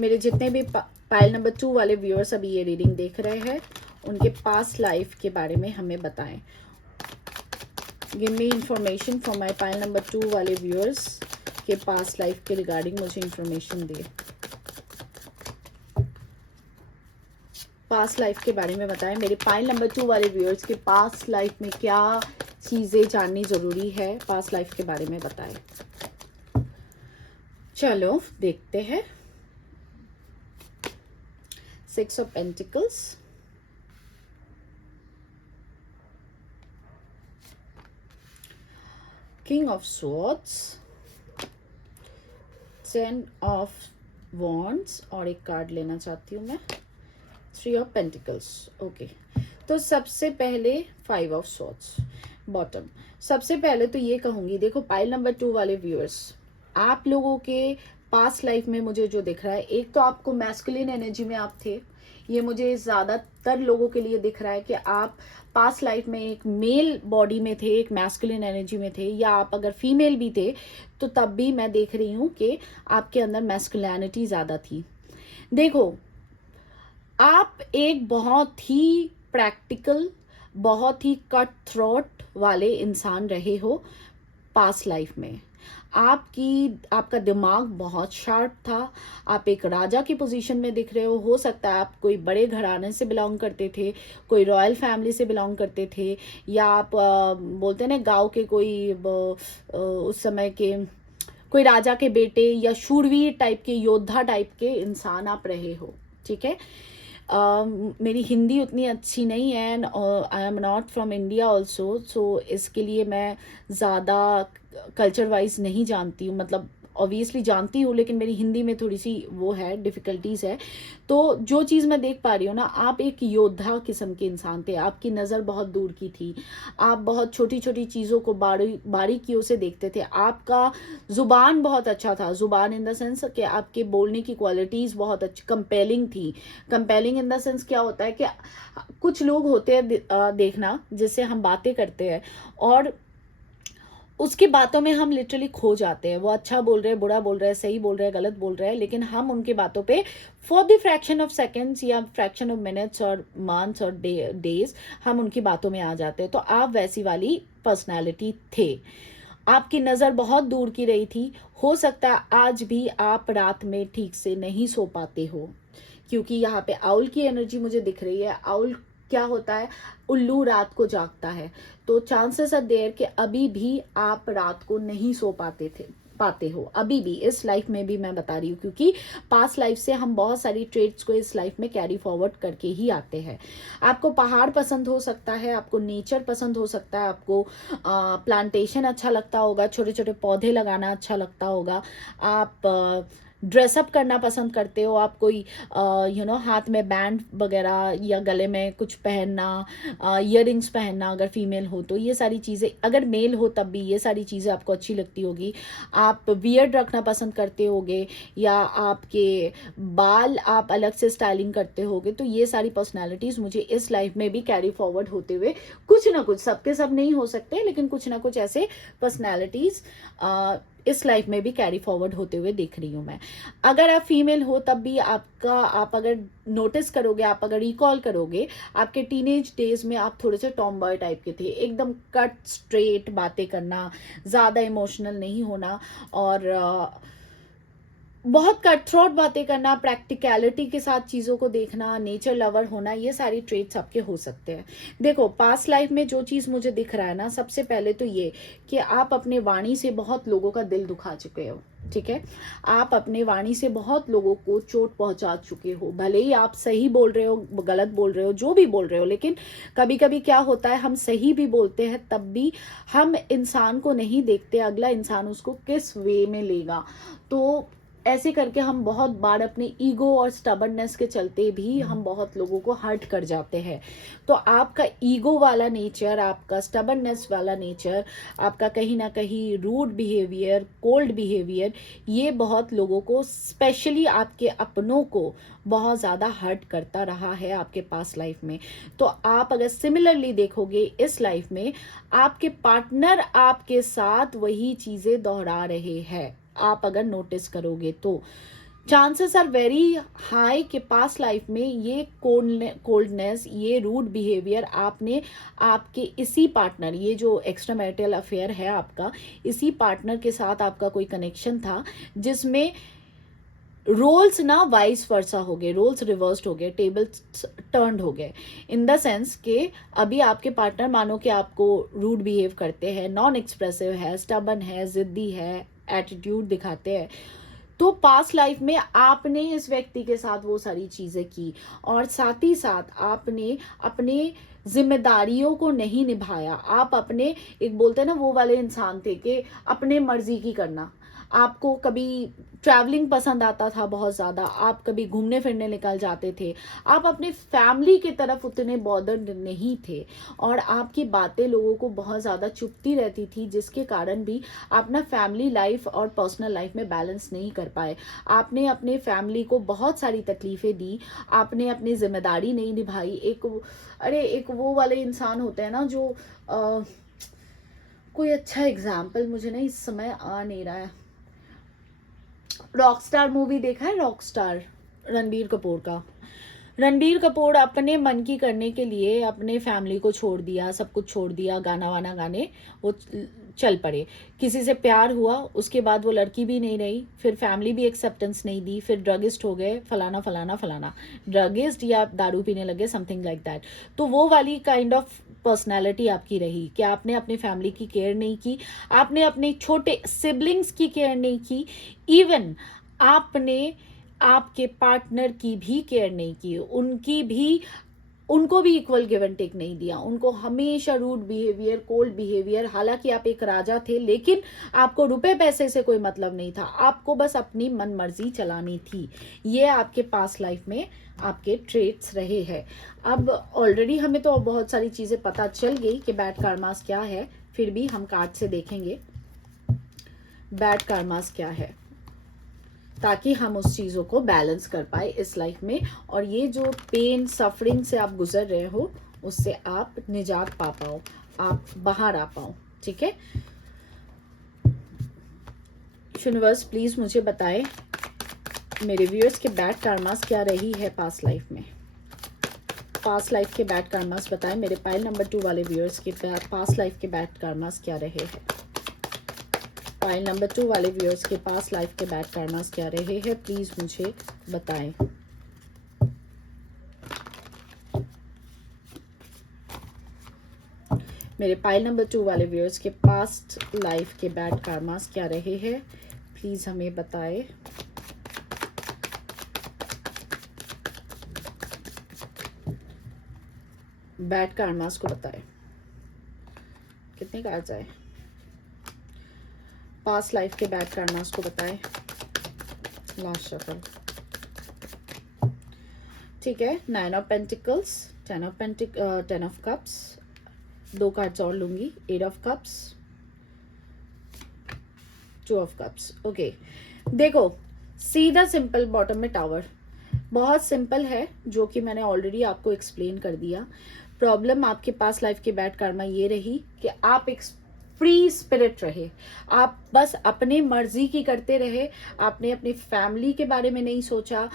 मेरे जितने भी पाइल नंबर 2 वाले व्यूअर्स अभी ये रीडिंग देख रहे हैं, उनके पास्ट लाइफ के बारे में हमें बताएं। Give me information for my pile number 2 वाले व्यूअर्स के पास्ट लाइफ के रिगार्डिंग मुझे इंफॉर्मेशन दे। पास्ट लाइफ के बारे में बताएं। मेरे पाइल नंबर 2 वाले व्यूअर्स के पास्ट लाइफ में क्या चीज़ें जाननी ज़रूरी है, पास्ट लाइफ के बारे में बताएं। चलो देखते हैं। 6 of pentacles, king of swords, 10 of wands, और एक कार्ड लेना चाहती हूँ मैं, 3 ऑफ पेंटिकल्स, ओके। तो सबसे पहले 5 ऑफ स्वॉर्ड्स बॉटम। सबसे पहले तो ये कहूँगी, देखो पाइल नंबर 2 वाले व्यूअर्स, आप लोगों के पास्ट लाइफ में मुझे जो दिख रहा है, एक तो आपको मैस्कुलिन एनर्जी में आप थे, ये मुझे ज़्यादातर लोगों के लिए दिख रहा है कि आप पास्ट लाइफ में एक मेल बॉडी में थे, एक मैस्कुलिन एनर्जी में थे, या आप अगर फीमेल भी थे तो तब भी मैं देख रही हूँ कि आपके अंदर मैस्कुलिनिटी ज़्यादा थी। देखो, आप एक बहुत ही प्रैक्टिकल, बहुत ही कट थ्रोट वाले इंसान रहे हो पास्ट लाइफ में। आपका दिमाग बहुत शार्प था। आप एक राजा की पोजीशन में दिख रहे हो सकता है आप कोई बड़े घराने से बिलोंग करते थे, कोई रॉयल फैमिली से बिलोंग करते थे, या आप बोलते हैं ना गांव के कोई उस समय के कोई राजा के बेटे या शूरवीर टाइप के, योद्धा टाइप के इंसान आप रहे हो। ठीक है। मेरी हिंदी उतनी अच्छी नहीं है, and I am not from India also, so इसके लिए मैं ज़्यादा कल्चर वाइज नहीं जानती हूँ। मतलब ऑब्वियसली जानती हूँ, लेकिन मेरी हिंदी में थोड़ी सी वो है, डिफ़िकल्टीज़ है। तो जो चीज़ मैं देख पा रही हूँ ना, आप एक योद्धा किस्म के इंसान थे। आपकी नज़र बहुत दूर की थी। आप बहुत छोटी छोटी चीज़ों को बारीकियों से देखते थे। आपका ज़ुबान बहुत अच्छा था। ज़ुबान इन द सेंस कि आपके बोलने की क्वालिटीज़ बहुत अच्छी, कंपेलिंग थी। कंपेलिंग इन द सेंस क्या होता है कि कुछ लोग होते हैं देखना, जिससे हम बातें करते हैं और उसकी बातों में हम लिटरली खो जाते हैं। वो अच्छा बोल रहे हैं, बुरा बोल रहे हैं, सही बोल रहे हैं, गलत बोल रहे हैं, लेकिन हम उनकी बातों पे for the fraction of seconds या फ्रैक्शन ऑफ मिनट्स और मंथ्स और डेज हम उनकी बातों में आ जाते हैं। तो आप वैसी वाली पर्सनैलिटी थे। आपकी नज़र बहुत दूर की रही थी। हो सकता है आज भी आप रात में ठीक से नहीं सो पाते हो, क्योंकि यहाँ पे आउल की एनर्जी मुझे दिख रही है। आउल क्या होता है? उल्लू रात को जागता है। तो चांसेस आर देयर कि अभी भी आप रात को नहीं सो पाते हो अभी भी, इस लाइफ में भी मैं बता रही हूँ, क्योंकि पास्ट लाइफ से हम बहुत सारी ट्रेड्स को इस लाइफ में कैरी फॉरवर्ड करके ही आते हैं। आपको पहाड़ पसंद हो सकता है, आपको नेचर पसंद हो सकता है, आपको प्लांटेशन अच्छा लगता होगा, छोटे छोटे पौधे लगाना अच्छा लगता होगा, आप ड्रेसअप करना पसंद करते हो, आप कोई हाथ में बैंड वगैरह या गले में कुछ पहनना, ईयरिंग्स पहनना, अगर फीमेल हो तो ये सारी चीज़ें, अगर मेल हो तब भी ये सारी चीज़ें आपको अच्छी लगती होगी। आप बियर्ड रखना पसंद करते होगे, या आपके बाल आप अलग से स्टाइलिंग करते होगे। तो ये सारी पर्सनैलिटीज़ मुझे इस लाइफ में भी कैरी फॉरवर्ड होते हुए, कुछ ना कुछ, सबके सब नहीं हो सकते, लेकिन कुछ ना कुछ ऐसे पर्सनैलिटीज़ इस लाइफ में भी कैरी फॉरवर्ड होते हुए देख रही हूँ मैं। अगर आप फीमेल हो तब भी आप अगर नोटिस करोगे, आप अगर रिकॉल करोगे, आपके टीनेज डेज में आप थोड़े से टॉम बॉय टाइप के थे। एकदम कट स्ट्रेट बातें करना, ज़्यादा इमोशनल नहीं होना, और बहुत कट थ्रोट बातें करना, प्रैक्टिकलिटी के साथ चीज़ों को देखना, नेचर लवर होना, ये सारी ट्रेट्स आपके हो सकते हैं। देखो, पास्ट लाइफ में जो चीज़ मुझे दिख रहा है ना, सबसे पहले तो ये कि आप अपने वाणी से बहुत लोगों का दिल दुखा चुके हो। ठीक है। आप अपने वाणी से बहुत लोगों को चोट पहुंचा चुके हो। भले ही आप सही बोल रहे हो, गलत बोल रहे हो, जो भी बोल रहे हो, लेकिन कभी कभी क्या होता है, हम सही भी बोलते हैं तब भी हम इंसान को नहीं देखते अगला इंसान उसको किस वे में लेगा। तो ऐसे करके हम बहुत बार अपने ईगो और स्टबर्ननेस के चलते भी हम बहुत लोगों को हर्ट कर जाते हैं। तो आपका ईगो वाला नेचर, आपका स्टबर्ननेस वाला नेचर, आपका कहीं ना कहीं रूड बिहेवियर, कोल्ड बिहेवियर, ये बहुत लोगों को, स्पेशली आपके अपनों को, बहुत ज़्यादा हर्ट करता रहा है आपके पास लाइफ में। तो आप अगर सिमिलरली देखोगे इस लाइफ में, आपके पार्टनर आपके साथ वही चीज़ें दोहरा रहे हैं। आप अगर नोटिस करोगे तो चांसेस आर वेरी हाई कि पास्ट लाइफ में ये कोल्डनेस, ये रूड बिहेवियर आपने आपके इसी पार्टनर, ये जो एक्स्ट्रा मैरिटल अफेयर है आपका, इसी पार्टनर के साथ आपका कोई कनेक्शन था, जिसमें रोल्स ना वाइस वर्सा हो गए, रोल्स रिवर्स्ड हो गए, टेबल्स टर्न्ड हो गए। इन द सेंस कि अभी आपके पार्टनर मानो कि आपको रूड बिहेव करते हैं, नॉन एक्सप्रेसिव है, स्टबन है, जिद्दी है, एटीट्यूड दिखाते हैं। तो पास्ट लाइफ में आपने इस व्यक्ति के साथ वो सारी चीज़ें की, और साथ ही साथ आपने अपने जिम्मेदारियों को नहीं निभाया। आप अपने, एक बोलते हैं ना, वो वाले इंसान थे कि अपने मर्जी की करना, आपको कभी ट्रैवलिंग पसंद आता था बहुत ज़्यादा, आप कभी घूमने फिरने निकल जाते थे, आप अपने फैमिली की तरफ उतने बॉदर्ड नहीं थे और आपकी बातें लोगों को बहुत ज़्यादा चुभती रहती थी, जिसके कारण भी आप ना फैमिली लाइफ और पर्सनल लाइफ में बैलेंस नहीं कर पाए। आपने अपने फैमिली को बहुत सारी तकलीफ़ें दी, आपने अपनी जिम्मेदारी नहीं निभाई। एक वो वाले इंसान होते हैं ना जो कोई अच्छा एग्जाम्पल मुझे ना इस समय आ नहीं रहा है। रॉकस्टार मूवी देखा है? रॉकस्टार, रणबीर कपूर का। रणबीर कपूर अपने मन की करने के लिए अपने फैमिली को छोड़ दिया, सब कुछ छोड़ दिया, गाना वाना गाने वो चल पड़े। किसी से प्यार हुआ, उसके बाद वो लड़की भी नहीं रही, फिर फैमिली भी एक्सेप्टेंस नहीं दी, फिर ड्रगिस्ट हो गए, फलाना फलाना फलाना, ड्रगिस्ट या दारू पीने लगे, समथिंग लाइक दैट। तो वो वाली काइंड ऑफ पर्सनैलिटी आपकी रही कि आपने अपने फैमिली की केयर नहीं की, आपने अपने छोटे सिबलिंग्स की केयर नहीं की, इवन आपने आपके पार्टनर की भी केयर नहीं की, उनको भी इक्वल गिव एंड टेक नहीं दिया, उनको हमेशा रूड बिहेवियर, कोल्ड बिहेवियर। हालांकि आप एक राजा थे, लेकिन आपको रुपए पैसे से कोई मतलब नहीं था, आपको बस अपनी मन मर्जी चलानी थी। ये आपके पास लाइफ में आपके ट्रेट्स रहे हैं। अब ऑलरेडी हमें तो बहुत सारी चीज़ें पता चल गई कि बैड कार्मास क्या है, फिर भी हम कार्ड से देखेंगे बैड कार्मास क्या है, ताकि हम उस चीज़ों को बैलेंस कर पाए इस लाइफ में, और ये जो पेन सफरिंग से आप गुजर रहे हो उससे आप निजात पा पाओ, आप बाहर आ पाओ। ठीक है, यूनिवर्स प्लीज मुझे बताएं मेरे व्यूअर्स के बैड कार्मास क्या रही है पास्ट लाइफ में। पास्ट लाइफ के बैड कार्मास बताएं मेरे पाइल नंबर 2 वाले व्यूअर्स के पास्ट लाइफ के बैड कार्मास क्या रहे हैं। पाइल नंबर 2 वाले व्यूअर्स के पास लाइफ के बैड कार्मास क्या रहे हैं, प्लीज मुझे बताएं। मेरे पाइल नंबर 2 वाले व्यूअर्स के पास्ट लाइफ के बैड कार्मास क्या रहे हैं, प्लीज हमें बताएं। बैड कार्मास को बताएं, कितने कार्ड्स आए। पास्ट लाइफ के बैड कार्मास को बताएं। लास्ट शफल, ठीक है। 9 of pentacles, 10 of cups, 2 cards और लूंगी। 8 of cups, 2 of cups. Okay, देखो सीधा सिंपल बॉटम में टावर, बहुत सिंपल है, जो कि मैंने ऑलरेडी आपको एक्सप्लेन कर दिया। प्रॉब्लम आपके पास लाइफ के बैड कार्मा ये रही कि आप एक फ्री स्पिरिट रहे, आप बस अपने मर्जी की करते रहे, आपने अपनी फैमिली के बारे में नहीं सोचा,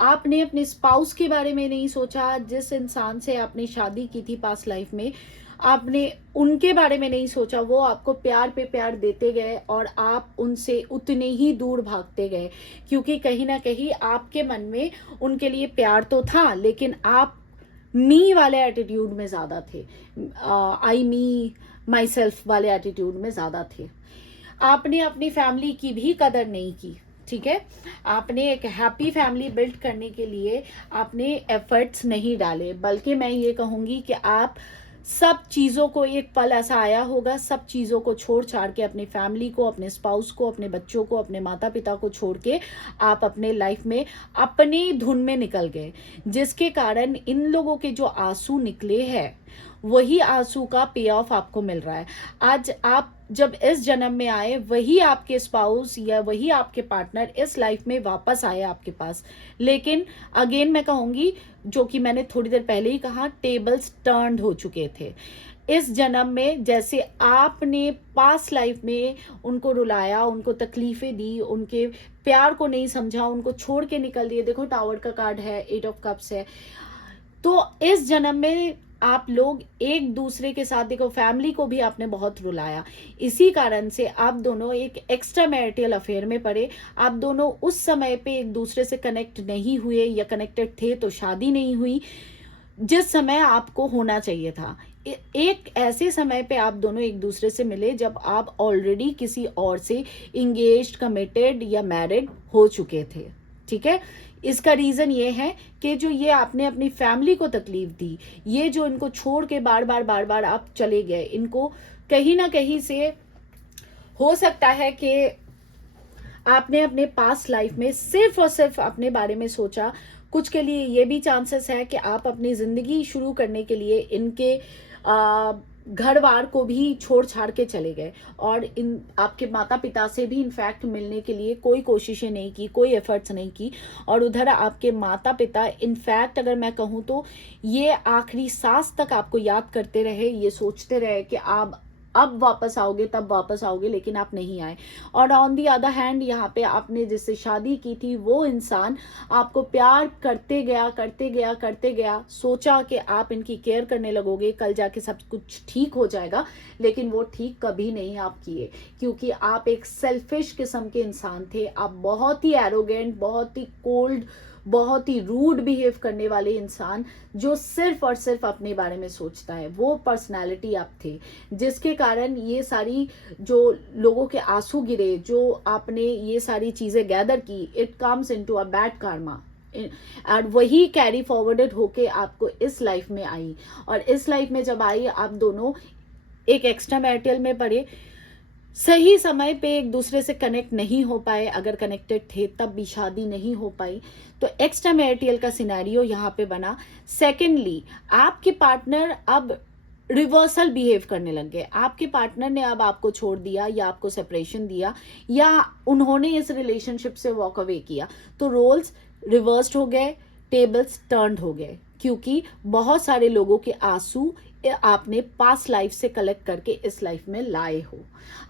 आपने अपने स्पाउस के बारे में नहीं सोचा, जिस इंसान से आपने शादी की थी पास्ट लाइफ में आपने उनके बारे में नहीं सोचा, वो आपको प्यार पे प्यार देते गए और आप उनसे उतने ही दूर भागते गए, क्योंकि कहीं ना कहीं आपके मन में उनके लिए प्यार तो था, लेकिन आप मी वाले एटीट्यूड में ज़्यादा थे, आई मी माई सेल्फ वाले एटीट्यूड में ज़्यादा थे। आपने अपनी फैमिली की भी कदर नहीं की, ठीक है। आपने एक हैप्पी फैमिली बिल्ड करने के लिए आपने एफर्ट्स नहीं डाले, बल्कि मैं ये कहूँगी कि आप सब चीज़ों को, एक पल ऐसा आया होगा, सब चीज़ों को छोड़ छाड़ के अपनी फैमिली को, अपने स्पाउस को, अपने बच्चों को, अपने माता पिता को छोड़ के आप अपने लाइफ में अपनी धुन में निकल गए, जिसके कारण इन लोगों के जो आंसू निकले हैं वही आंसू का पे ऑफ आपको मिल रहा है। आज आप जब इस जन्म में आए, वही आपके स्पाउस या वही आपके पार्टनर इस लाइफ में वापस आए आपके पास, लेकिन अगेन मैं कहूँगी, जो कि मैंने थोड़ी देर पहले ही कहा, टेबल्स टर्न्ड हो चुके थे इस जन्म में। जैसे आपने पास्ट लाइफ में उनको रुलाया, उनको तकलीफें दी, उनके प्यार को नहीं समझा, उनको छोड़ के निकल दिए। देखो टावर का कार्ड है, 8 ऑफ कप्स है। तो इस जन्म में आप लोग एक दूसरे के साथ, देखो फैमिली को भी आपने बहुत रुलाया, इसी कारण से आप दोनों एक एक्स्ट्रा मैरिटल अफेयर में पड़े। आप दोनों उस समय पे एक दूसरे से कनेक्ट नहीं हुए, या कनेक्टेड थे तो शादी नहीं हुई जिस समय आपको होना चाहिए था। एक ऐसे समय पे आप दोनों एक दूसरे से मिले जब आप ऑलरेडी किसी और से इंगेज्ड, कमिटेड या मैरिड हो चुके थे, ठीक है। इसका रीज़न ये है कि जो ये आपने अपनी फैमिली को तकलीफ दी, ये जो इनको छोड़ के बार बार आप चले गए, इनको कहीं ना कहीं से हो सकता है कि आपने अपने पास्ट लाइफ में सिर्फ और सिर्फ अपने बारे में सोचा। कुछ के लिए ये भी चांसेस है कि आप अपनी ज़िंदगी शुरू करने के लिए इनके घर बार को भी छोड़ छाड़ के चले गए, और इन आपके माता पिता से भी इनफैक्ट मिलने के लिए कोई कोशिशें नहीं की, कोई एफर्ट्स नहीं की। और उधर आपके माता पिता इनफैक्ट अगर मैं कहूँ तो ये आखिरी सांस तक आपको याद करते रहे, ये सोचते रहे कि आप अब वापस आओगे, तब वापस आओगे, लेकिन आप नहीं आए। और ऑन दी अदर हैंड यहाँ पे आपने जिससे शादी की थी वो इंसान आपको प्यार करते गया करते गया करते गया, सोचा कि आप इनकी केयर करने लगोगे, कल जाके सब कुछ ठीक हो जाएगा, लेकिन वो ठीक कभी नहीं आप किए, क्योंकि आप एक सेल्फिश किस्म के इंसान थे। आप बहुत ही एरोगेंट, बहुत ही कोल्ड, बहुत ही रूड बिहेव करने वाले इंसान, जो सिर्फ और सिर्फ अपने बारे में सोचता है, वो पर्सनालिटी आप थे, जिसके कारण ये सारी जो लोगों के आंसू गिरे, जो आपने ये सारी चीजें गैदर की, it comes into a bad Karma, और वही कैरी फॉरवर्डेड होके आपको इस लाइफ में आई। और इस लाइफ में जब आई, आप दोनों एक एक्स्ट्रा मैरिटल में पड़े, सही समय पे एक दूसरे से कनेक्ट नहीं हो पाए, अगर कनेक्टेड थे तब भी शादी नहीं हो पाई, तो एक्स्ट्रा मैरिटल का सिनेरियो यहाँ पे बना। सेकेंडली, आपके पार्टनर अब रिवर्सल बिहेव करने लग गए। आपके पार्टनर ने अब आपको छोड़ दिया, या आपको सेपरेशन दिया, या उन्होंने इस रिलेशनशिप से वॉक अवे किया, तो रोल्स रिवर्स्ड हो गए, टेबल्स टर्न्ड हो गए, क्योंकि बहुत सारे लोगों के आंसू आपने पास्ट लाइफ से कलेक्ट करके इस लाइफ में लाए हो।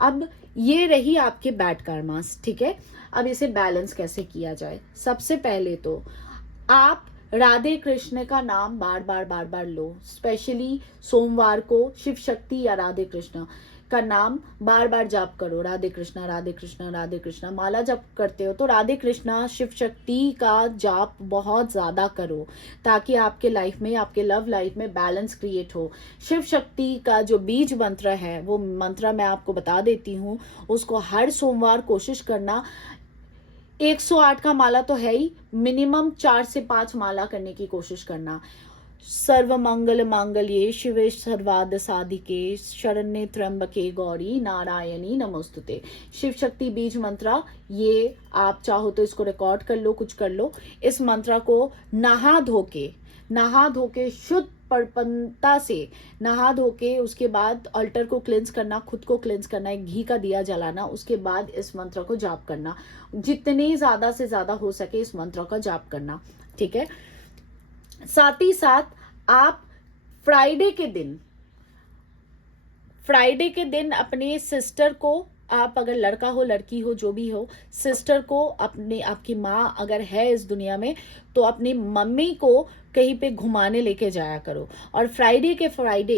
अब ये रही आपके बैड कर्मास, ठीक है। अब इसे बैलेंस कैसे किया जाए? सबसे पहले तो आप राधे कृष्ण का नाम बार बार बार बार लो। स्पेशली सोमवार को शिव शक्ति या राधे कृष्ण का नाम बार बार जाप करो। राधे कृष्णा राधे कृष्णा राधे कृष्णा। माला जप करते हो तो राधे कृष्णा शिव शक्ति का जाप बहुत ज़्यादा करो, ताकि आपके लाइफ में, आपके लव लाइफ में बैलेंस क्रिएट हो। शिव शक्ति का जो बीज मंत्र है, वो मंत्र मैं आपको बता देती हूँ, उसको हर सोमवार कोशिश करना। 108 का माला तो है ही, मिनिमम 4 से 5 माला करने की कोशिश करना। सर्व मंगल मांगल्ये शिवे सर्वार्थ साधिके शरण्ये त्र्यंबके गौरी नारायणी नमोस्तुते। शिव शक्ति बीज मंत्र, ये आप चाहो तो इसको रिकॉर्ड कर लो, कुछ कर लो। इस मंत्र को नहा धो के शुद्ध प्रपन्नता से नहा धो के, उसके बाद अल्टर को क्लेंस करना, खुद को क्लेंस करना, एक घी का दिया जलाना, उसके बाद इस मंत्र को जाप करना। जितने ज्यादा से ज्यादा हो सके इस मंत्र का जाप करना, ठीक है। साथ ही साथ आप फ्राइडे के दिन अपने सिस्टर को, आप अगर लड़का हो लड़की हो जो भी हो, सिस्टर को, अपने, आपकी माँ अगर है इस दुनिया में, तो अपनी मम्मी को कहीं पे घुमाने लेके जाया करो। और फ्राइडे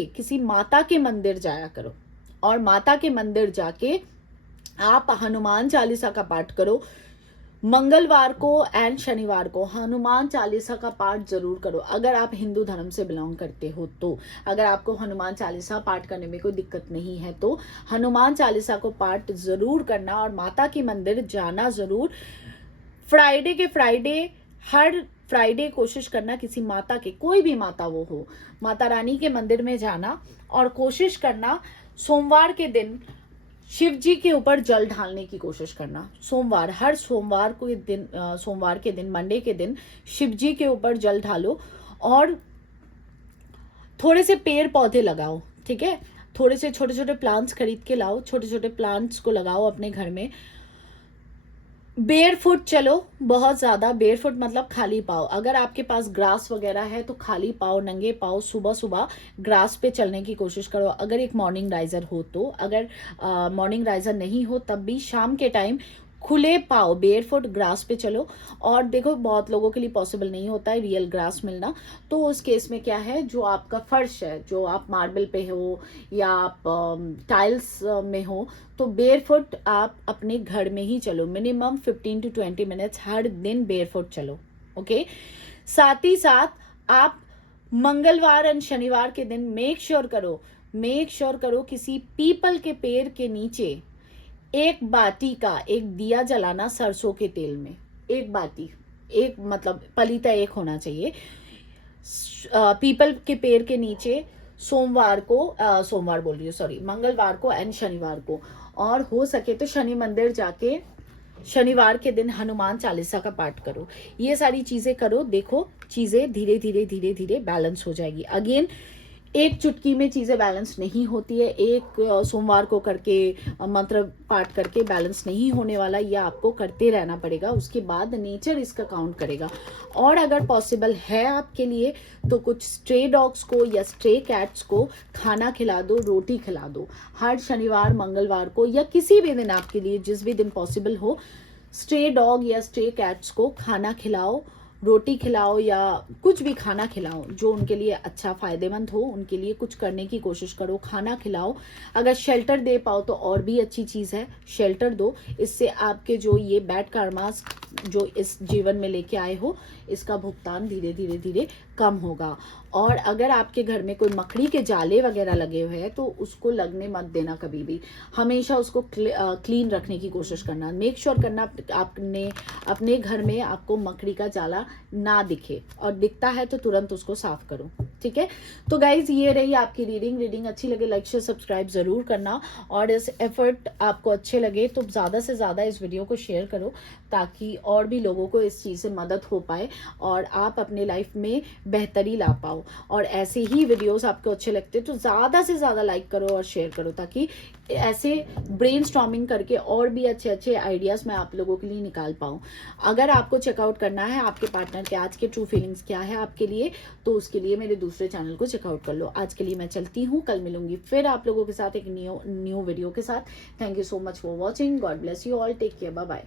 किसी माता के मंदिर जाया करो, और माता के मंदिर जाके आप हनुमान चालीसा का पाठ करो। मंगलवार को एंड शनिवार को हनुमान चालीसा का पाठ जरूर करो, अगर आप हिंदू धर्म से बिलोंग करते हो तो। अगर आपको हनुमान चालीसा पाठ करने में कोई दिक्कत नहीं है तो हनुमान चालीसा को पाठ जरूर करना, और माता के मंदिर जाना जरूर। फ्राइडे हर फ्राइडे कोशिश करना किसी माता के, कोई भी माता वो हो, माता रानी के मंदिर में जाना, और कोशिश करना सोमवार के दिन शिव जी के ऊपर जल ढालने की कोशिश करना। हर सोमवार के दिन मंडे के दिन शिव जी के ऊपर जल ढालो, और थोड़े से पेड़ पौधे लगाओ, ठीक है। थोड़े से छोटे छोटे प्लांट्स खरीद के लाओ, छोटे छोटे प्लांट्स को लगाओ अपने घर में। बेयरफुट चलो, बहुत ज़्यादा बेयरफुट मतलब खाली पाँव। अगर आपके पास ग्रास वगैरह है तो खाली पाँव, नंगे पाँव सुबह सुबह ग्रास पे चलने की कोशिश करो, अगर एक मॉर्निंग राइजर हो तो। अगर मॉर्निंग राइजर नहीं हो तब भी शाम के टाइम खुले पाँव बेयरफुट ग्रास पे चलो। और देखो, बहुत लोगों के लिए पॉसिबल नहीं होता है रियल ग्रास मिलना, तो उस केस में क्या है, जो आपका फर्श है, जो आप मार्बल पे हो या आप टाइल्स में हो, तो बेयरफुट आप अपने घर में ही चलो। मिनिमम 15 to 20 मिनट्स हर दिन बेयरफुट चलो, ओके। साथ ही साथ आप मंगलवार एंड शनिवार के दिन मेक श्योर करो किसी पीपल के पेड़ के नीचे एक बाटी का एक दिया जलाना सरसों के तेल में। एक बाटी, एक मतलब पलीता एक होना चाहिए। पीपल के पेड़ के नीचे मंगलवार को एंड शनिवार को, और हो सके तो शनि मंदिर जाके शनिवार के दिन हनुमान चालीसा का पाठ करो, ये सारी चीज़ें करो, देखो चीज़ें धीरे धीरे धीरे धीरे बैलेंस हो जाएगी। अगेन एक चुटकी में चीज़ें बैलेंस नहीं होती है, एक सोमवार को करके मंत्र पाठ करके बैलेंस नहीं होने वाला, ये आपको करते रहना पड़ेगा, उसके बाद नेचर इसका काउंट करेगा। और अगर पॉसिबल है आपके लिए तो कुछ स्ट्रे डॉग्स को या स्ट्रे कैट्स को खाना खिला दो, रोटी खिला दो। हर शनिवार मंगलवार को या किसी भी दिन आपके लिए जिस भी दिन पॉसिबल हो, स्ट्रे डॉग या स्ट्रे कैट्स को खाना खिलाओ, रोटी खिलाओ या कुछ भी खाना खिलाओ जो उनके लिए अच्छा फ़ायदेमंद हो, उनके लिए कुछ करने की कोशिश करो, खाना खिलाओ। अगर शेल्टर दे पाओ तो और भी अच्छी चीज़ है, शेल्टर दो। इससे आपके जो ये बैड कार्मास जो इस जीवन में लेके आए हो, इसका भुगतान धीरे धीरे धीरे कम होगा। और अगर आपके घर में कोई मकड़ी के जाले वगैरह लगे हुए हैं तो उसको लगने मत देना कभी भी, हमेशा उसको क्लीन रखने की कोशिश करना, मेक श्योर करना आपने अपने घर में आपको मकड़ी का जाला ना दिखे, और दिखता है तो तुरंत उसको साफ करो, ठीक है। तो गाइज ये रही आपकी रीडिंग अच्छी लगे लाइक शेयर सब्सक्राइब ज़रूर करना, और इस एफर्ट आपको अच्छे लगे तो ज़्यादा से ज़्यादा इस वीडियो को शेयर करो ताकि और भी लोगों को इस चीज़ से मदद हो पाए और आप अपने लाइफ में बेहतरी ला पाओ। और ऐसे ही वीडियोस आपको अच्छे लगते तो ज़्यादा से ज़्यादा लाइक करो और शेयर करो ताकि ऐसे ब्रेनस्टॉर्मिंग करके और भी अच्छे अच्छे आइडियाज़ मैं आप लोगों के लिए निकाल पाऊँ। अगर आपको चेकआउट करना है आपके पार्टनर के आज के ट्रू फीलिंग्स क्या है आपके लिए, तो उसके लिए मेरे दूसरे चैनल को चेकआउट कर लो। आज के लिए मैं चलती हूँ, कल मिलूंगी फिर आप लोगों के साथ एक न्यू वीडियो के साथ। Thank you so much for watching, God bless you all, take care, bye bye.